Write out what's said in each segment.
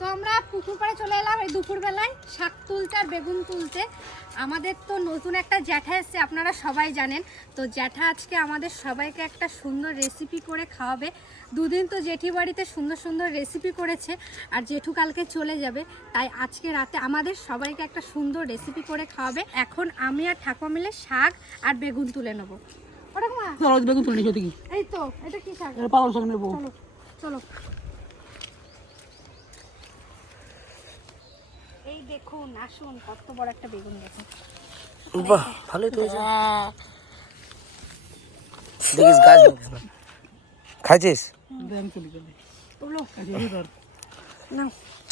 তো আমরা পুকুর পাড়ে চলে এলাম এই দুপুর বেলায় শাক তুলতে আর বেগুন তুলতে। আমাদের তো নতুন একটা জ্যাঠা এসছে, আপনারা সবাই জানেন। তো জ্যাঠা আজকে আমাদের সবাইকে একটা সুন্দর রেসিপি করে খাওয়াবে। দুদিন তো জেঠি বাড়িতে সুন্দর সুন্দর রেসিপি করেছে, আর জেঠু কালকে চলে যাবে, তাই আজকে রাতে আমাদের সবাইকে একটা সুন্দর রেসিপি করে খাওয়াবে। এখন আমি আর ঠাকুমা মিলে শাক আর বেগুন তুলে নেবো। বেগুন তুলে নিচ্ছি কি? এই তো এটা কি শাক? পালং শাক নেবো। চলো চলো। এই দেখুন, আসুন, কত বড় একটা বেগুন দেখুন। বাহ, ভালোই তো হয়েছে। দেখিস গাছ খাইছিস?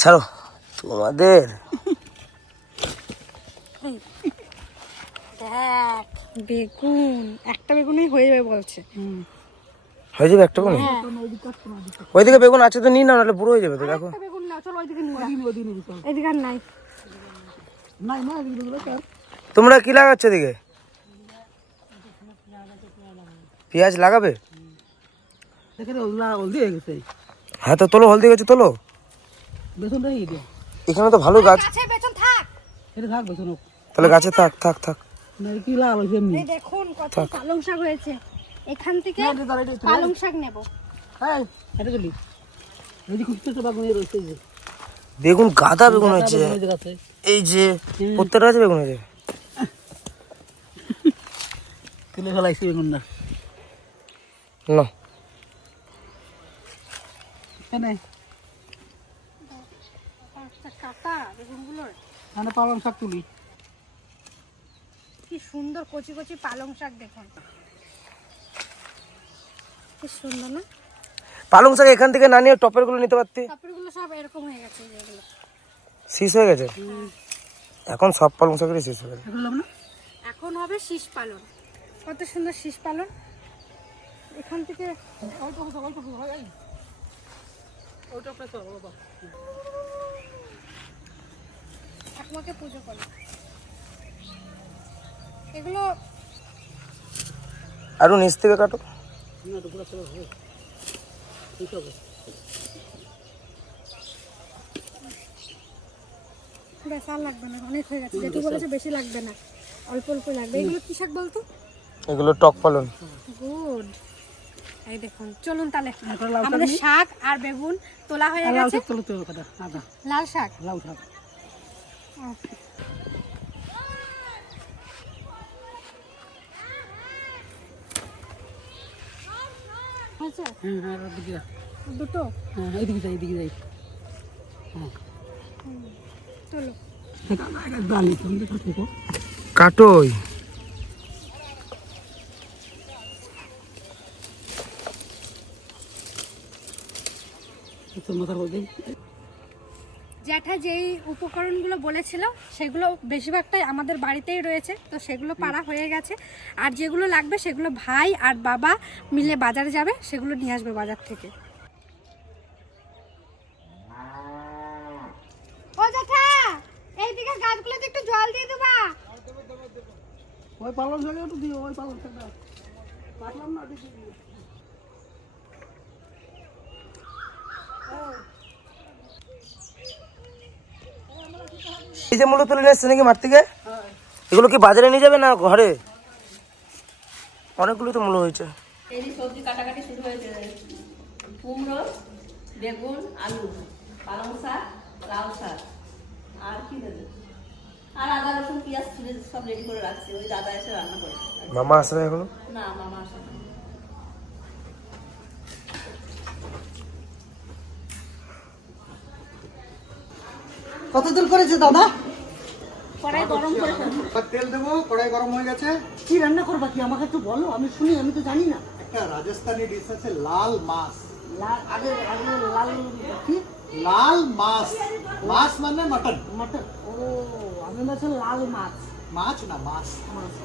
ছাড়ো তোমাদের। দেখ বেগুন, একটা বেগুনই হয়ে যাবে বলছে। হয়ে যাবে একটা বেগুন? ওইদিকে বেগুন আছে তো নিই না, নাহলে বুড়ো হয়ে যাবে তো। দেখো বেগুন না, চলো ওইদিকে নিয়ে যাও। এদিকে আর নাই। তোমরা কি লাগাচ্ছ এদিকে? পেঁয়াজ লাগাবে? হ্যাঁ তো তোলো, হলদি গেছে তোলো। এখানে তো ভালো গাছ। তাহলে গাছে থাক থাক থাক। এই দেখুন কত পালং শাক হয়েছে, এখান থেকে পালং শাক নেব। বেগুন গাদা বেগুন হয়েছে, এই যে প্রত্যেকটা আছে বেগুন হয়েছে। তুলে ফেলাইছি বেগুন না না কাটা বেগুনগুলোর। পালং শাক তুলি। কি সুন্দর কচি কচি পালং শাক, দেখুন কি সুন্দর না? পালং শাক এখান থেকে না নিয়ে টপের গুলো নিতে পারতি। টপেরগুলো সব এরকম হয়ে গেছে, যেগুলো শীষ হয়ে গেছে। এখন সব পালং শাকেরই শীষ হয়ে গেছে। এখন হবে শীষ পালন। কত সুন্দর শীষ পালন। এখান থেকে ঠাকুমাকে পুজো করে এগুলো। আরো নিচ থেকে কাটো। বেশ আর লাগবে না, অনেক হয়ে গেছে। যেটু বলেছে বেশি লাগবে না, অল্প অল্প লাগবে। এগুলো কি শাক বলতো? এগুলো টক পালন। গুড। এই দেখুন, চলুন তাহলে আমাদের শাক আর বেগুন তোলা হয়ে গেছে। লাল শাক, লাউ শাক। হয়েছে দুটো। এইদিকে যাই, এইদিকে যাই। চলো কাটোই। জ্যাঠা যেই উপকরণগুলো বলেছিল সেগুলো বেশিরভাগটাই আমাদের বাড়িতেই রয়েছে, তো সেগুলো পাড়া হয়ে গেছে। আর যেগুলো লাগবে সেগুলো ভাই আর বাবা মিলে বাজারে যাবে, সেগুলো নিয়ে আসবে বাজার থেকে। ও জ্যাঠা, এইদিকে গাছগুলোতে একটু জল দিয়ে দেবা। ওই পালং শাক একটু দিও, ওই পালং শাকটা পারলাম না দিতে। এই যে মূলো তুলে নিয়ে এসছে নাকি মাঠ থেকে? এগুলো কি বাজারে নিয়ে যাবে না ঘরে? অনেকগুলো তো মূলো হয়েছে। এই সবজি কাটাকাটি শুরু হয়েছে। কুমড়ো, বেগুন, আলু, পালং শাক, লাউ শাক, আর কি দেবে, আর আদা রসুন পেঁয়াজ ছুলে সব রেডি করে রাখছি। ওই দাদা এসে রান্না করে। মামা আসে না এখনো? না, মামা আসে না। কত তেল করেছে দাদা? কড়াই গরম করে তেল দেবো, কড়াই গরম হয়ে গেছে। কি রান্না করবা কি আমাকে একটু বলো, আমি শুনি, আমি তো জানি না। একটা রাজস্থানি ডিশ আছে লাল মাছ। আগে লাল কি? লাল মাছ, মাছ মানে মাটন। মাটন? ও, আমি বলছি লাল মাছ। মাছ না, মাছ।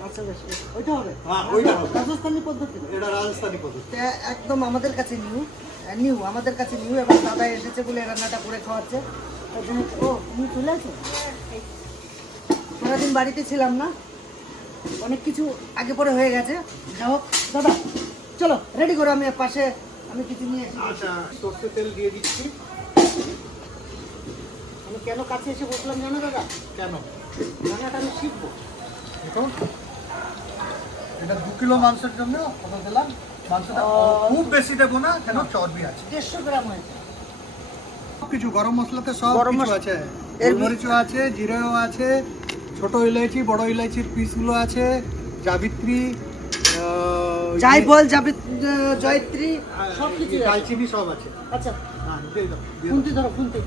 আচ্ছা বেশ, ওইটা হবে। হ্যাঁ, ওইটা হবে। রাজস্থানি পদ্ধতি। এটা রাজস্থানি পদ্ধতি। একদম আমাদের কাছে নিউ আমাদের কাছে নিউ। এবং দাদা এসেছে বলে রান্নাটা করে খাওয়াচ্ছে। ওই জন্য ও তুমি চলে আসো। সারাদিন বাড়িতে ছিলাম না, অনেক কিছু আগে পরে হয়ে গেছে। যাই হোক দাদা, চলো রেডি করো, আমি পাশে আমি কিছু নিয়ে এসেছি। আচ্ছা, সর্ষে তেল দিয়ে দিচ্ছি। আমি কেন কাছে এসে বসলাম জানো দাদা? কেন? রান্নাটা আমি শিখবো। দেখুন, এটা 2 কিলো মাংসের জন্য কত দিলাম? মাংসটা খুব বেশি দেবো না, কেন চর্বি আছে। 150 গ্রাম হয়েছে। কিছু গরম মশলাতে সব গরম কিছু মশলা- আছে, এর গোলমরিচও আছে, জিরেও আছে, ছোট ইলাইচি, বড় ইলাইচির পিসগুলো আছে, জাবিত্রী, জায়ফল, জয়ত্রী সব কিছু আছে। দালচিনি সব আছে। আচ্ছা, হ্যাঁ, দিয়ে দাও, দিয়ে দাও। খুন্তি ধরো, খুন্তি।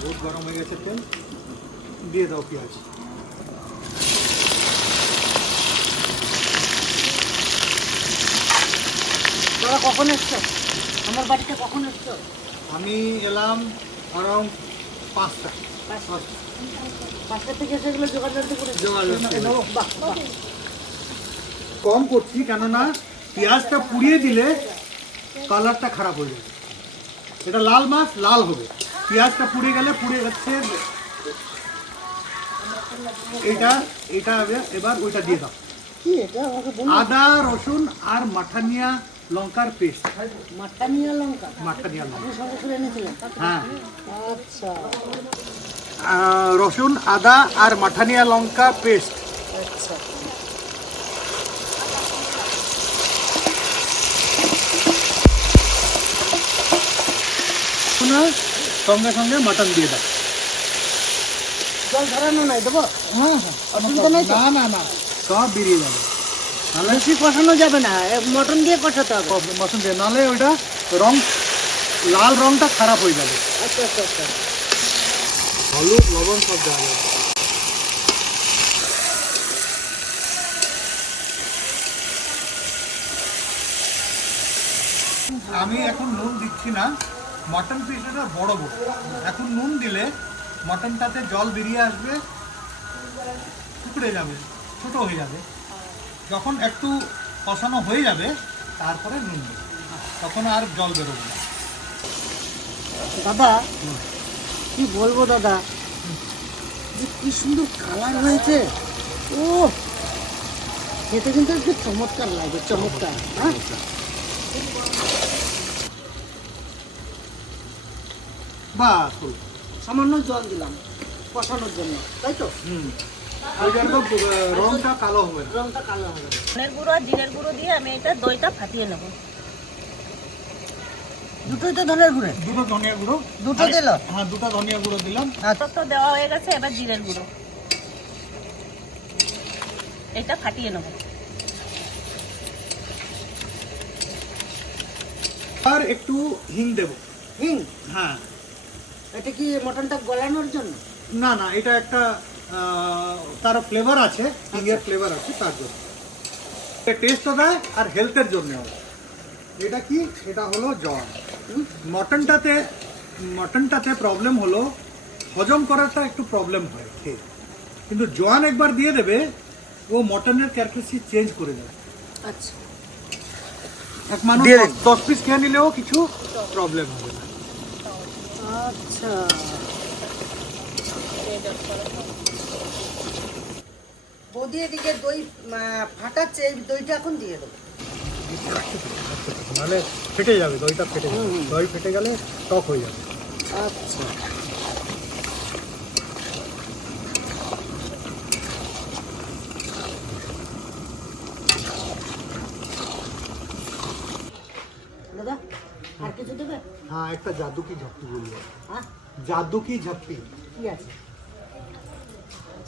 বহুত গরম হয়ে গেছে তেল, দিয়ে দাও পেঁয়াজ। দাদা কখন এসছো? আমার বাড়িতে কখন এসছো? আমি এলাম অ্যারাউন্ড 5টা। 5টা থেকে এসে গেলে যোগাযোগ করে বাহ বাহ। কম করছি কেননা পেঁয়াজটা পুড়িয়ে দিলে কালারটা খারাপ হয়ে যাবে। এটা লাল মাছ লাল হবে, পেঁয়াজটা পুড়ে গেলে পুড়ে যাচ্ছে। এটা এবার ওইটা দিয়ে দাও। কি এটা আমাকে বলুন। আদা রসুন আর মাঠানিয়া লঙ্কার পেস্ট। মাটানিয়া লঙ্কা মাঠানিয়া লঙ্কা, আপনি সঙ্গে করে এনেছিলেন? হ্যাঁ। আচ্ছা রসুন আদা আর মাঠানিয়া লঙ্কা পেস্ট। আচ্ছা। সঙ্গে সঙ্গে মাটন দিয়ে দাও। জল ধরানো নাই দেবো? হ্যাঁ, অসুবিধা নেই তো? না না না, সব বেরিয়ে যাবে। নাহলে বেশি কষানো যাবে না, মটন দিয়ে কষাতে হবে। মটন দিয়ে, নাহলে ওইটা রং, লাল রংটা খারাপ হয়ে যাবে। আচ্ছা আচ্ছা আচ্ছা। হলুদ লবণ সব দেওয়া যাবে। আমি এখন নুন দিচ্ছি না, মটন পিসটা বড় বড়। এখন নুন দিলে মটনটাতে জল বেরিয়ে আসবে, টুকরে যাবে, ছোট হয়ে যাবে। যখন একটু কষানো হয়ে যাবে তারপরে নুন দেবে, তখন আর জল বেরোবে না। দাদা কি বলবো দাদা, যে কি সুন্দর কালার হয়েছে। ও খেতে কিন্তু একটু চমৎকার লাগে, চমৎকার। হ্যাঁ বাস, সামান্য জল দিলাম কষানোর জন্য, তাই তো? ওই জন্য তো রংটা কালো হবে না। রংটা কালো হবে। ধনের গুঁড়ো আর জিরের গুঁড়ো দিয়ে আমি এটা দইটা ফাটিয়ে নেব। দুটোই তো ধনের গুঁড়ে? দুটো ধনিয়া গুঁড়ো। দুটো দিল? হ্যাঁ, দুটো ধনিয়া গুঁড়ো দিলাম। তো দেওয়া হয়ে গেছে, এবার জিরের গুঁড়ো এটা ফাটিয়ে নেব। আর একটু হিং দেবো। হিং? হ্যাঁ, এটা কি মটনটা গলানোর জন্য? না না, এটা একটা তার ফ্লেভার আছে, হিংয়ের ফ্লেভার আছে, তার জন্য। টেস্টও দেয় আর হেলথের জন্য। এটা কি, এটা হলো জল। মটনটাতে প্রবলেম হলো হজম করাটা একটু প্রবলেম হয় খেয়ে, কিন্তু জোয়ান একবার দিয়ে দেবে, ও মটনের ক্যারেক্টারিস্টিক চেঞ্জ করে দেবে। আচ্ছা। এক মানুষ দিয়ে দিন। 10 পিস খেয়ে নিলেও কিছু প্রবলেম হবে না। আচ্ছা বৌদি এদিকে দই ফাটাচ্ছে, এই দইটা এখন দিয়ে দেবো। মানে ফেটে যাবে, দইটা ফেটে যাবে। দই ফেটে গেলে টক হয়ে যাবে। আচ্ছা দাদা আর কিছু দেবে? হ্যাঁ, একটা জাদু কি ঝাপ্পি বলবো। হ্যাঁ জাদু কি ঝাপ্পি, কি আছে?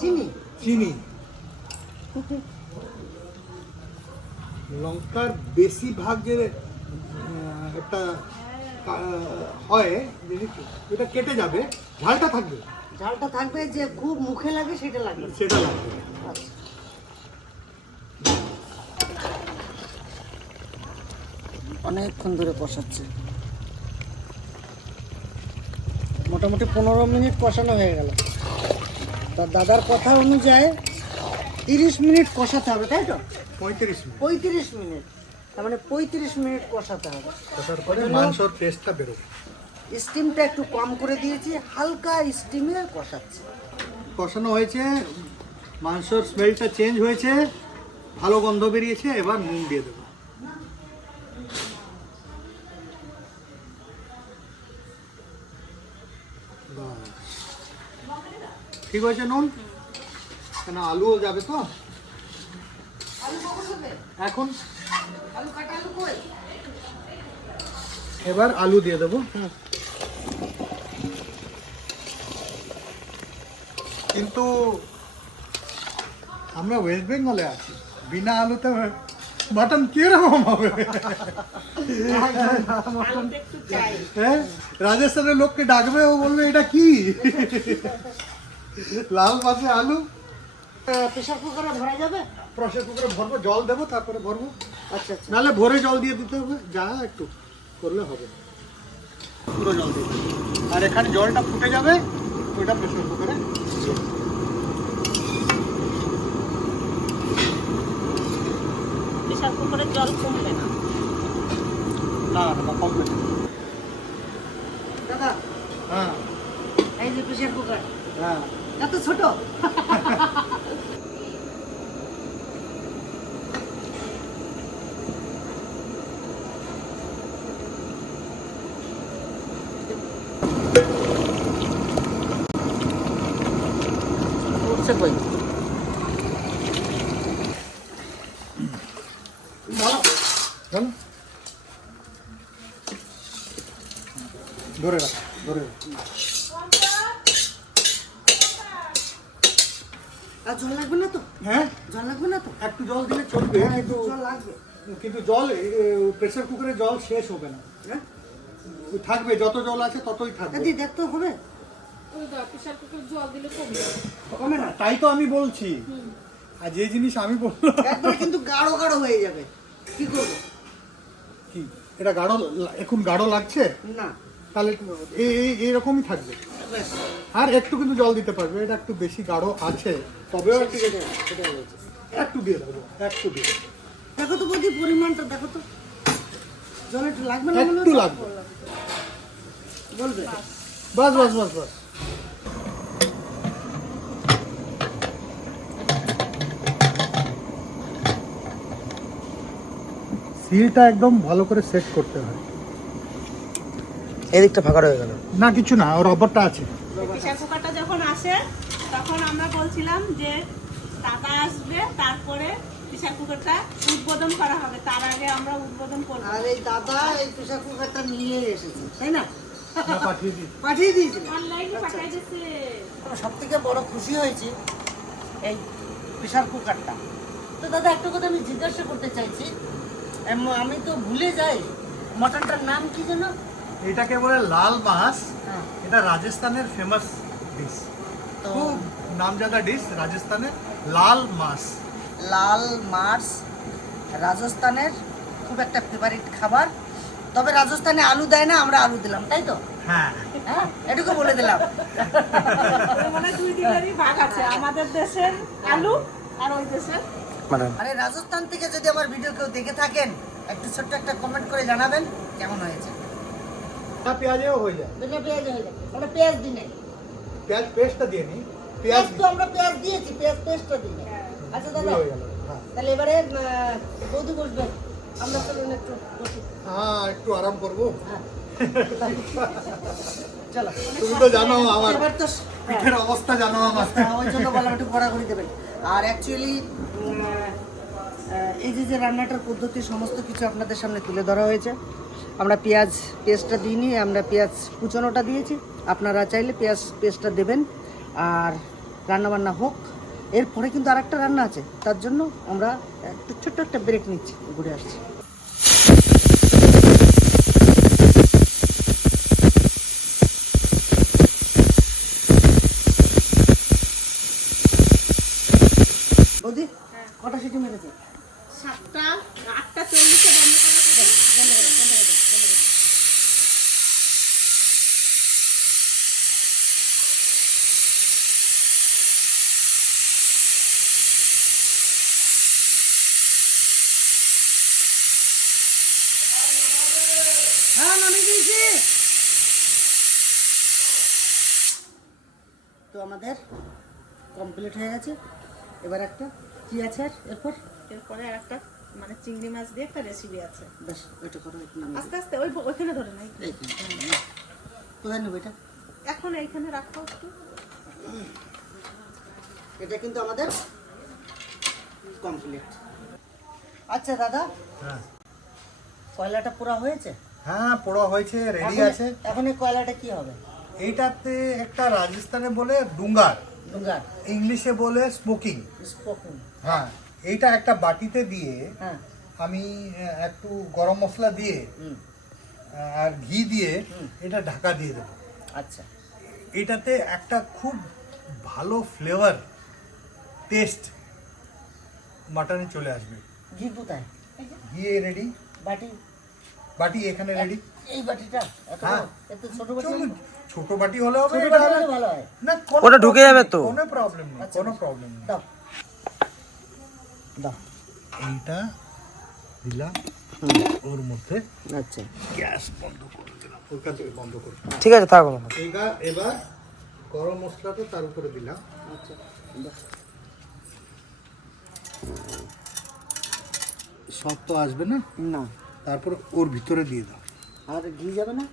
চিনি? চিনি। লঙ্কার বেশিরভাগ যে একটা হয় জিনিস, এটা কেটে যাবে, ঝালটা থাকবে, ঝালটা থাকবে, যে খুব মুখে লাগে সেটা লাগবে। সেটা লাগবে। আচ্ছা। অনেকক্ষণ ধরে কষাচ্ছে, মোটামুটি 15 মিনিট কষানো হয়ে গেল। তার দাদার কথা অনুযায়ী 30 মিনিট কষাতে হবে, তাই তো? 35 মিনিট 35 মিনিট, তার মানে 35 মিনিট কষাতে হবে। কষার পরে মাংসর টেস্টটা বেরোবে। স্টিমটা একটু কম করে দিয়েছি, হালকা স্টিমে কষাচ্ছি। কষানো হয়েছে, মাংসর স্মেলটা চেঞ্জ হয়েছে, ভালো গন্ধ বেরিয়েছে, এবার নুন দিয়ে দেবো। বাস। ঠিক হয়েছে নুন, কেন আলুও যাবে তো এখন। এবার আলু দিয়ে দেবো। কিন্তু আমরা ওয়েস্ট বেঙ্গলে আছি, বিনা আলুতে মাটন কিরকম হবে? হ্যাঁ, রাজস্থানের লোককে ডাকবে, ও বলবে এটা কি লাল মাছে আলু। প্রেশার কুকারে ভরা যাবে? প্রেসার কুকারে ভরবো, জল দেবো, তারপরে ভরবো। আচ্ছা আচ্ছা। নাহলে ভরে জল দিয়ে দিতে হবে, যা একটু করলে হবে, পুরো জল দিতে হবে। আর এখানে জলটা ফুটে যাবে, ওইটা প্রেসার কুকারে প্রেসার কুকারের জল কমবে না। না না কমবে না। দাদা, হ্যাঁ এই যে প্রেশার কুকার, হ্যাঁ এত ছোট। উঠছে কই? ভালো চল, ধরে রাখ, ধরে রাখ। আর জল লাগবে না তো? হ্যাঁ, জল লাগবে না তো? একটু জল দিলে চলবে, কিন্তু জল লাগবে। কিন্তু জল প্রেসার কুকারে জল শেষ হবে না, হ্যাঁ, থাকবে, যত জল আছে ততই থাকবে। দিদি দেখতে হবে। কমে না, তাই তো আমি বলছি। আর যে জিনিস আমি বললাম, একবার কিন্তু গাঢ় গাঢ় হয়ে যাবে, কি করবো? কি এটা গাঢ়, এখন গাঢ় লাগছে? না, তাহলে এইরকমই থাকবে। ব্যাস, আর একটু কিন্তু জল দিতে পারবে, এটা একটু বেশি গাঢ় আছে, তবেও একটু একটু দিয়ে দেবো, একটু দিয়ে দেবো। দেখো তো বৌদি পরিমাণটা দেখো তো, জল একটু লাগবে না? মনে একটু হয়? লাগবে, বলবে। বাস বাস বাস বাস। সিলটা একদম ভালো করে সেট করতে হয়। এদিকটা ফাঁকা রয়ে গেল। না কিছু না, ওর রবারটা আছে। প্রেসার কুকারটা যখন আসে তখন আমরা বলছিলাম যে টাকা আসবে, তারপরে প্রেসার কুকারটা উদ্বোধন করা হবে, তার আগে আমরা উদ্বোধন করবো। আর এই দাদা এই প্রেশার কুকারটা নিয়ে এসেছে, তাই না? না, পাঠিয়ে দিই। পাঠিয়ে দিয়েছিল। অনলাইনে পাঠাই দিচ্ছে। সব থেকে বড় খুশি হয়েছি এই প্রেশার কুকারটা। তো দাদা একটা কথা আমি জিজ্ঞাসা করতে চাইছি, আমি তো ভুলে যাই, মটনটার নাম কি যেন? এটাকে বলে লাল মাছ। হ্যাঁ, এটা রাজস্থানের ফেমাস ডিশ, তো খুব নামজাদা ডিশ রাজস্থানের, লাল মাছ। লাল মাছ রাজস্থানের খুব একটা ফেভারিট খাবার। তবে রাজস্থানে আলু দেয় না, আমরা আলু দিলাম, তাই তো? হ্যাঁ, হ্যাঁ, এটুকু বলে দিলাম। মানে দুই দিনেরই ভাগ আছে, আমাদের দেশের আলু আর ওই দেশের। আরে রাজস্থান থেকে যদি আমার ভিডিও কেউ দেখে থাকেন, একটু ছোট্ট একটা কমেন্ট করে জানাবেন কেমন হয়েছে। না পেঁয়াজেও হয়ে যায়, বিনা পেঁয়াজ হয়ে যায়, আমরা পেঁয়াজ দিই নাই। পেঁয়াজ পেস্টটা দিয়ে নিই, পেঁয়াজ পেঁয়াজ তো আমরা পেঁয়াজ দিয়েছি, পেঁয়াজ পেস্টটা দিই নাই। আচ্ছা দাদা, হয়ে গেল। হ্যাঁ তাহলে এবারে বৌদি বসবেন, আমরা চলুন একটু বসি। হ্যাঁ, একটু আরাম করবো। হ্যাঁ, চলো। তুমি তো জানো আমার এবার তো পিঠের অবস্থা, জানো আমার। ওই জন্য বললাম একটু ঘোরাঘুরি দেবেন। আর অ্যাকচুয়ালি এই যে রান্নাটার পদ্ধতি সমস্ত কিছু আপনাদের সামনে তুলে ধরা হয়েছে। আমরা পেঁয়াজ পেস্টটা দিইনি, আমরা পেঁয়াজ কুচানোটা দিয়েছি। আপনারা চাইলে পেঁয়াজ পেস্টটা দেবেন। আর রান্নাবান্না হোক, এরপরে কিন্তু আরেকটা রান্না আছে, তার জন্য আমরা একটু ছোট্ট একটা ব্রেক নিচ্ছি, ঘুরে আসছি। বৌদি কটা সিটি মেরেছে? 7টা 8টা 40-এ বন্ধ করা থাকে। হ্যাঁ, নামিয়ে দিয়েছি। তো আমাদের কমপ্লিট হয়ে গেছে। এবার একটা কি আছে এরপর? এরপরে একটা মানে চিংড়ি মাছ দিয়ে একটা রেসিপি আছে। বেশ ওইটা করো, একটু নামিয়ে আস্তে আস্তে ওইখানে ধরে নাই, দিই। এইখানে। কোথায় নেবো এটা? এখন এইখানে রাখো একটু। এটা কিন্তু আমাদের কমপ্লিট। আচ্ছা দাদা, হ্যাঁ কয়লাটা পুরা হয়েছে? হ্যাঁ পোড়া হয়েছে, রেডি আছে। এখন এই কয়লাটা কি হবে? এইটাতে একটা রাজস্থানে বলে ডুঙ্গার, ডুঙ্গার ইংলিশে বলে স্মোকিং। স্পোকেন। হ্যাঁ, এইটা একটা বাটিতে দিয়ে হ্যাঁ। আমি একটু গরম মশলা দিয়ে হুম। আর ঘি দিয়ে এটা ঢাকা দিয়ে দেবো। আচ্ছা। এটাতে একটা খুব ভালো ফ্লেভার টেস্ট মাটনে চলে আসবে। ঘি কোথায়? ঘি রেডি, বাটি? বাটি এখানে রেডি। এই বাটিটা এত হ্যাঁ। বড়? এত ছোট বাটি? ছোট বাটি হলে হবে, ছোট এটা বাটি হলে ভালো হয়। না ওটা ঢুকে যাবে তো। কোনো প্রবলেম নেই, আচ্ছা, কোনো প্রবলেম নেই। দাও দাও। এইটা দিলাম ওর মধ্যে, আচ্ছা। গ্যাস বন্ধ করে দিলাম, ওইখান থেকে বন্ধ করে দিলাম। ঠিক আছে থাকো। এবার গরম মশলাটা তার উপরে দিলাম। আচ্ছা দাও। সব তো আসবে না, না। তারপর ওর ভিতরে দিয়ে দাও। আর ঘি যাবে না?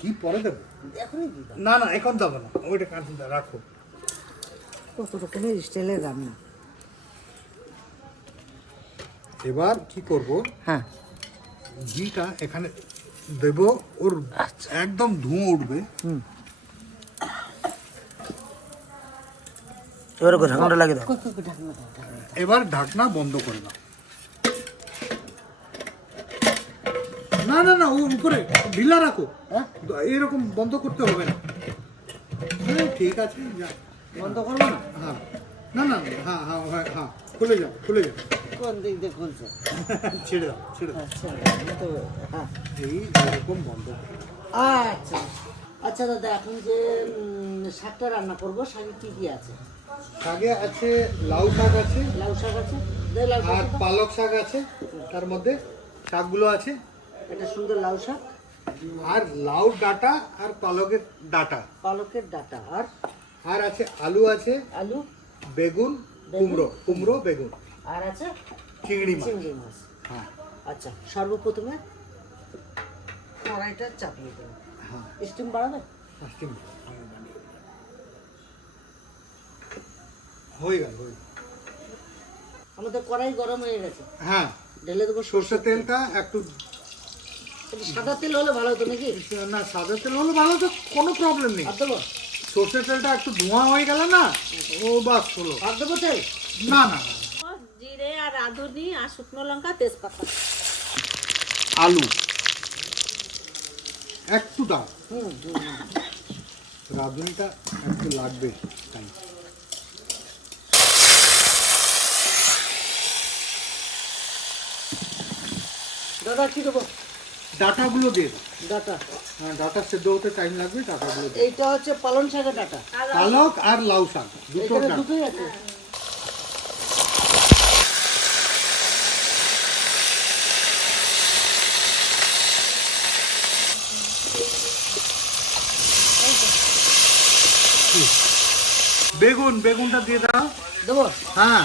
কি পরে দেবো? এখনই ঘি দাও। না না এখন দেবো না, ওইটা কাঁচি রাখো। কত রকমের স্টাইলের রান্না। এবার কি করব, হ্যাঁ। ঘিটা এখানে দেব, ওর একদম ধোঁয়া উঠবে। হুম। এবারে ঢাকনাটা লাগিয়ে দাও। ঢাকনা দাও, ঢাকনা দাও। এবার ঢাকনা বন্ধ করে দাও। না না না, ও উপরে ঢিলা রাখো, হ্যাঁ? এরকম বন্ধ করতে হবে না। হ্যাঁ ঠিক আছে, যা। বন্ধ করবো না? হ্যাঁ না না না, হ্যাঁ হ্যাঁ হ্যাঁ হ্যাঁ, খুলে যাও খুলে যাও। কোন দিক দিয়ে খুলছে? ছেড়ে দাও ছেড়ে দাও। আচ্ছা। হ্যাঁ। এই এরকম বন্ধ করো। আচ্ছা আচ্ছা দাদা, এখন যে শাকটা রান্না করবো, শাকে কি কি আছে? শাকে আছে লাউ শাক আছে, লাউ শাক আছে, দে লাউ শাক আর দাও। পালক শাক আছে, তার মধ্যে শাকগুলো আছে, এটা সুন্দর লাউ শাক, আর লাউ ডাটা আর পালকের ডাটা, পালকের ডাটা, আর আর আছে আলু আছে, আলু, বেগুন, কুমড়ো কুমড়ো বেগুন, আর আছে চিংড়ি মাছ। চিংড়ি মাছ। হ্যাঁ আচ্ছা, সর্বপ্রথমে কড়াইটা চাপিয়ে দেবো। হ্যাঁ, স্টিম বাড়াবে? স্টিম হয়ে গেল হয়ে গেল। আমাদের কড়াই গরম হয়ে গেছে, হ্যাঁ, ঢেলে দেবো সর্ষের তেলটা একটু, একটু সাদা তেল হলে ভালো হতো নাকি? না সাদা তেল হলে ভালো, তো কোনো প্রবলেম নেই। আর দেবো? সর্ষের তেলটা একটু ধোঁয়া হয়ে গেল না, ও বাস হলো। আর দেবো তেল? না না না, জিরে আর রাঁধুনি আর শুকনো লঙ্কা, তেজপাতা। আলু একটু দাও, হুম হুম হুম। রাঁধুনিটা একটু লাগবে তাই। দাদা কি দেবো? ডাটাগুলো দিয়ে দাও। ডাটা? হ্যাঁ, ডাটা সেদ্ধ হতে টাইম লাগবে, ডাটাগুলো দিয়ে এইটা হচ্ছে পালং শাকের ডাটা, দাও। পালক আর লাউ শাক দুটো এখানে ডাটা। দুটোই আছে। বেগুন, বেগুনটা দিয়ে দাও। দেবো? হ্যাঁ,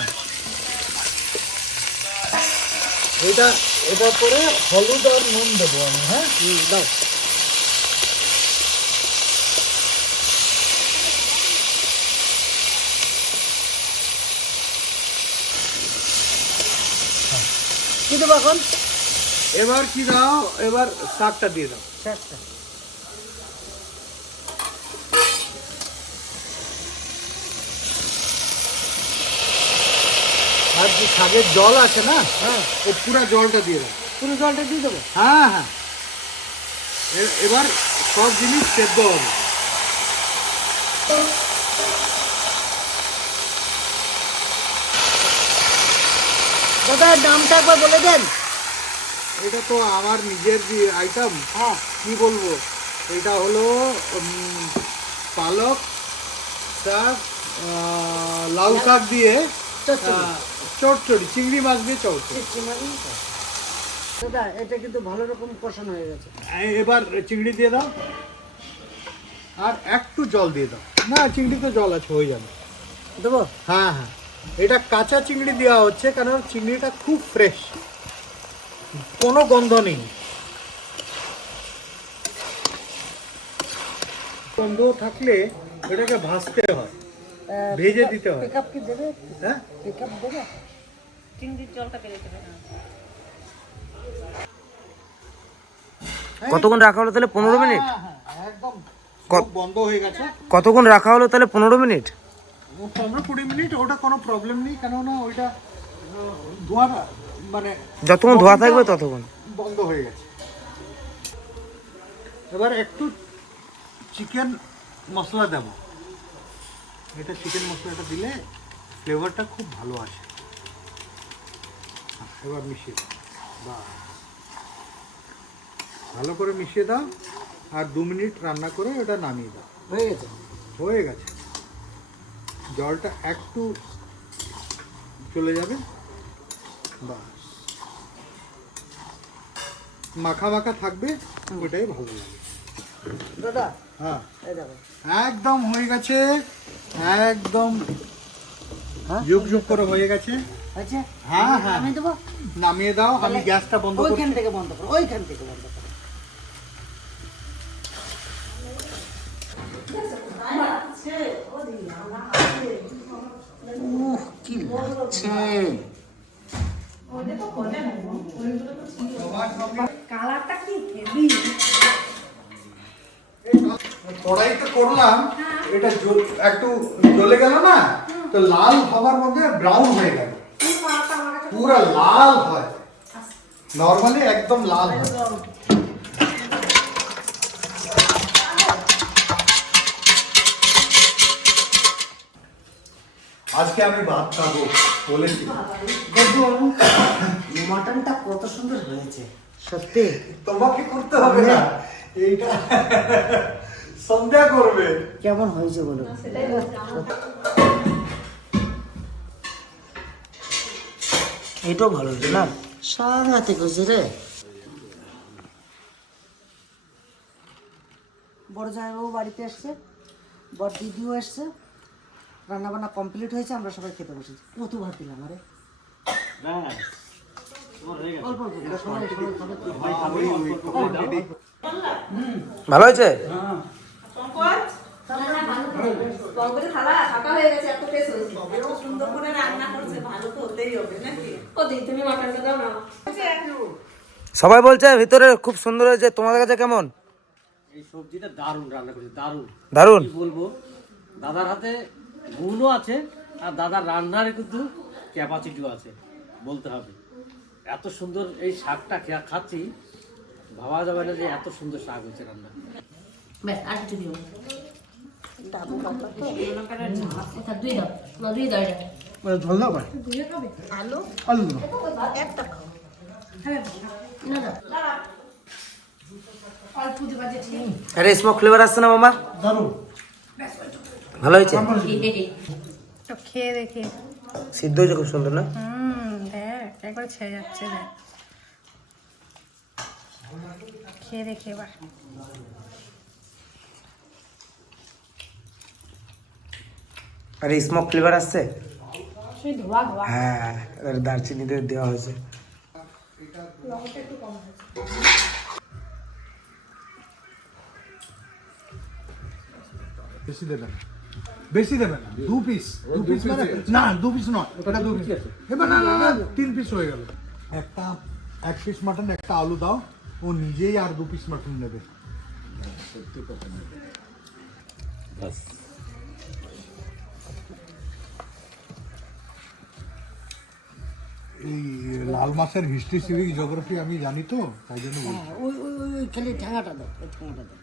এটা করে হলুদ আর নুন দেবো আমি। হ্যাঁ দাও। কি দেবো এখন? এবার কি দাও, এবার শাকটা দিয়ে দাও। শাকটা আর যে শাকের জল আছে না, হ্যাঁ, ও পুরা জলটা দিয়ে দাও। পুরো জলটা দিয়ে দেবো? হ্যাঁ হ্যাঁ, এবার সব জিনিস সেদ্ধ হবে। দাদা দামটা একবার বলে দেন। এটা তো আমার নিজের যে আইটেম, হ্যাঁ। কি বলবো, এটা হলো পালক শাক, লাউ শাক দিয়ে চচ্চড়ি। চটচড়ি, চিংড়ি মাছ দিয়ে চটচড়ি। দাদা এটা কিন্তু ভালো রকম কষানো হয়ে গেছে। এবার চিংড়ি দিয়ে দাও, আর একটু জল দিয়ে দাও। না চিংড়ি তো জল আছে, হয়ে যাবে। দেবো? হ্যাঁ হ্যাঁ, এটা কাঁচা চিংড়ি দেওয়া হচ্ছে কারণ চিংড়িটা খুব ফ্রেশ, কোনো গন্ধ নেই। গন্ধ থাকলে এটাকে ভাজতে হয়, ভেজে দিতে হয়। পিকআপ কি দেবে? হ্যাঁ, পিকআপ দেবে? চিংড়ির জলটা বেড়ে যাবে না। কতক্ষণ রাখা হলো তাহলে? 15 মিনিট। হ্যাঁ, একদম সব বন্ধ হয়ে গেছে। কতক্ষণ রাখা হলো তাহলে? 15 মিনিট। 15-20 মিনিট, ওটা কোনো প্রবলেম নেই, কেননা ওইটা ধোয়া মানে যতক্ষণ ধোয়া থাকবে ততক্ষণ। বন্ধ হয়ে গেছে। এবার একটু চিকেন মশলা দেব। এটা চিকেন মশলাটা দিলে ফ্লেভারটা খুব ভালো আসে। এবার মিশিয়ে দাও, বাহ, ভালো করে মিশিয়ে দাও আর 2 মিনিট রান্না করে ওটা নামিয়ে দাও। হয়ে গেছে। হয়ে গেছে। জলটা একটু চলে যাবে, বাস, মাখা মাখা থাকবে, ওটাই ভালো লাগে। দাদা হ্যাঁ, এই দেখো। একদম হয়ে গেছে, একদম হ্যাঁ? যুগ যুগ করে হয়ে গেছে। আচ্ছা, হ্যাঁ হ্যাঁ, আমি দেবো। নামিয়ে দাও, আমি গ্যাসটা বন্ধ করছি। ওইখান থেকে বন্ধ করো, ওইখান থেকে বন্ধ করো। কি লাগছে? কালারটা কি হেভি। কড়াইতে করলাম, এটা একটু জ্বলে গেল না, তো লাল হওয়ার মধ্যে ব্রাউন হয়ে গেল, পুরো লাল হয়, নরমালি একদম লাল হয়। আজকে আমি ভাত খাবো বলেছি। দেখুন মটনটা কত সুন্দর হয়েছে, সত্যি। তোমাকে করতে হবে না, এইটা সন্ধ্যা করবে। কেমন হয়েছে বলুন? এটাও ভালো হয়েছে না? সাংঘাতিক হয়েছে রে। বড় জামাইবাবু বাড়িতে এসছে, বড় দিদিও এসছে, রান্না বান্না কমপ্লিট হয়েছে, আমরা সবাই খেতে বসেছি। কত ভাত দিলাম আরে, অল্প অল্প করে, সবাই সবাই খাবে। ভালো হয়েছে? পঙ্কজের থালা ফাঁকা হয়ে গেছে, এত টেস্ট হয়েছে। এত সুন্দর করে রান্না করছে, ভালো তো হতেই হবে নাকি? ও দিদি তুমি মাটনটা দাও না। সবাই বলছে ভিতরে খুব সুন্দর হয়েছে, তোমাদের কাছে কেমন? এই সবজিটা দারুণ রান্না করেছে, দারুণ। দারুণ। কি বলবো, দাদার হাতে গুণও আছে আর দাদার রান্নার কিন্তু ক্যাপাসিটিও আছে, বলতে হবে। এত সুন্দর এই শাকটা খাচ্ছি, ভাবা যাবে না যে এত সুন্দর শাক হয়েছে রান্না। ব্যাস আর কিছু দিও না। দুই দাও না, দুই দাও এটা। ঝোল দাও ভাই, আলু আলু দাও। একটা খাও না দাও। অল্প দিবা যে ঠিক। আরে স্মোক ফ্লেভার আসছে না মামা? দারুণ। ভালো হয়েছে? তো খেয়ে দেখে। সিদ্ধ হয়েছে খুব সুন্দর না? দেখ একবার ছেড়ে যাচ্ছে, দেখ খেয়ে দেখে এবার। আরে স্মোক ফ্লেভার আসছে? সেই ধোয়া ধোয়া। হ্যাঁ, আর দারচিনিতে দেওয়া হয়েছে। বেশি দেবেন, বেশি দেবেন, 2 পিস, 2 পিস মানে না, 2 পিস নয়, ওটা 2 পিস আছে। এবার না না না, 3 পিস হয়ে গেল। একটা 1 পিস মাটন, একটা আলু দাও, ও নিজেই আর 2 পিস মাটন নেবে। এই লাল মাছের হিস্ট্রি, সিভিক, জিওগ্রাফি আমি জানি তো, তাই জন্য বলছি। ওই ওই ওই ওই খালি ঠ্যাঙাটা দাও, ওই ঠ্যাঙাটা দাও,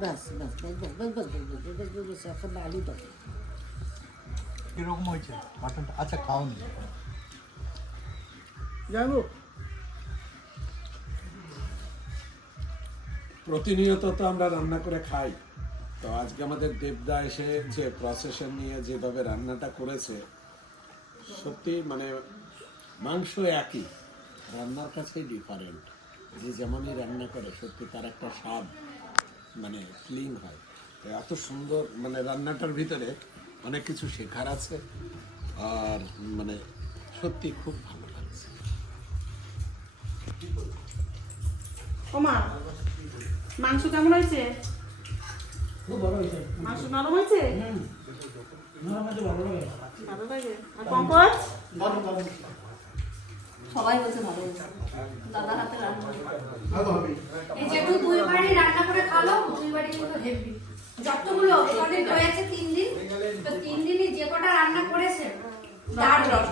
ব্যাস ব্যাস ব্যাস ব্যাস ব্যাস ব্যাস ব্যাস ব্যাস ব্যাস ব্যাস, এখন আলু দাও। কিরকম হয়েছে মাটনটা? আচ্ছা, খাওনি। যাবো প্রতিনিয়ত তো আমরা রান্না করে খাই, তো আজকে আমাদের দেবদা এসে যে প্রসেসন নিয়ে যেভাবে রান্নাটা করেছে, সত্যি মানে মাংস একই, রান্নার কাছেই ডিফারেন্ট। যে যেমনই রান্না করে সত্যি তার একটা স্বাদ মানে ফিলিং হয়। তো এত সুন্দর মানে রান্নাটার ভিতরে অনেক কিছু শেখার আছে, আর মানে সত্যি খুব ভালো লাগছে। ওমা মাংস কেমন হয়েছে? মাংস নরম হয়েছে? ভালো লাগে। আর পঙ্কজ? সবাই বলছে ভালো হয়েছে, দাদার হাতে রান্না। এই যেটু 2 বারই রান্না করে খালো, 2 বারই কিন্তু হেভি। যতগুলো এখানে রয়েছে 3 দিন, তো 3 দিনই যে কটা রান্না করেছে তার রস।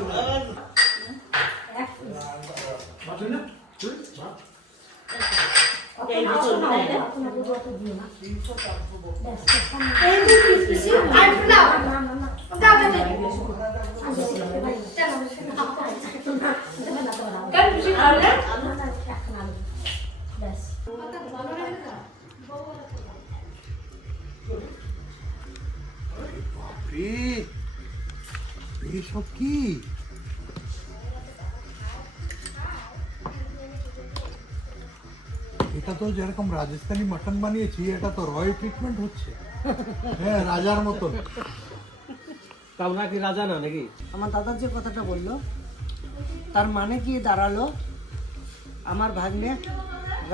এই দুটো মিলাই দে। এইসব কি? এটা তো যেরকম রাজস্থানি মাটন বানিয়েছি, এটা তো রয়্যাল ট্রিটমেন্ট হচ্ছে। হ্যাঁ, রাজার মতন। তা আমরা কি রাজা না নাকি? আমার দাদার যে কথাটা বললো তার মানে কি দাঁড়ালো, আমার ভাগ্নে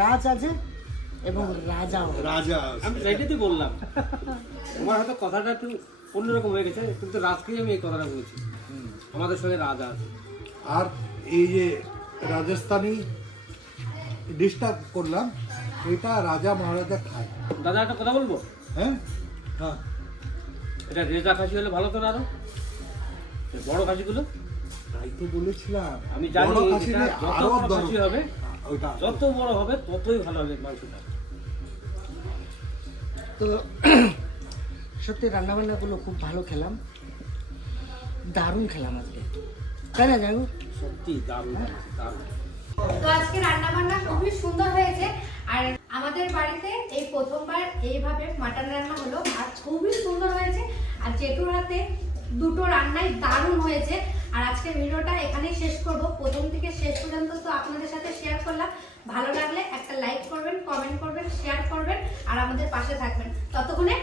রাজ আছে এবং রাজাও। রাজা আমি সেটাই তো বললাম, আমার হয়তো কথাটা একটু অন্যরকম হয়ে গেছে, কিন্তু রাজকেই আমি এই কথাটা বলেছি, আমাদের সঙ্গে রাজা আছে। আর এই যে রাজস্থানি ডিশটা করলাম, এটা রাজা মহারাজা খায়। দাদা একটা কথা বলবো, হ্যাঁ হ্যাঁ, এটা রেজা খাসি হলে ভালো তো না আরো, এই বড় খাসিগুলো তাই তো বলেছিলাম। আমি জানি বড় খাসি এটা নেই, যত আরো বড় দরকার। খাসি হবে, ওইটা যত বড় হবে ততই ভালো হবে মাংসটা। তো সত্যি রান্নাবান্নাগুলো খুব ভালো খেলাম, দারুণ খেলাম আজকে, তাই না জানু? সত্যি দারুণ দারুণ। তো আজকে রান্না বান্না খুবই সুন্দর হয়েছে। আর আমাদের বাড়িতে এই প্রথমবার এইভাবে মাটন রান্না হলো, আর খুবই সুন্দর হয়েছে। আর জেঠুর হাতে দুটো রান্নাই দারুণ হয়েছে। আর আজকের ভিডিওটা এখানেই শেষ করব, প্রথম থেকে শেষ পর্যন্ত তো আপনাদের সাথে শেয়ার করলাম। ভালো লাগলে একটা লাইক করবেন, কমেন্ট করবেন, শেয়ার করবেন আর আমাদের পাশে থাকবেন। ততক্ষণে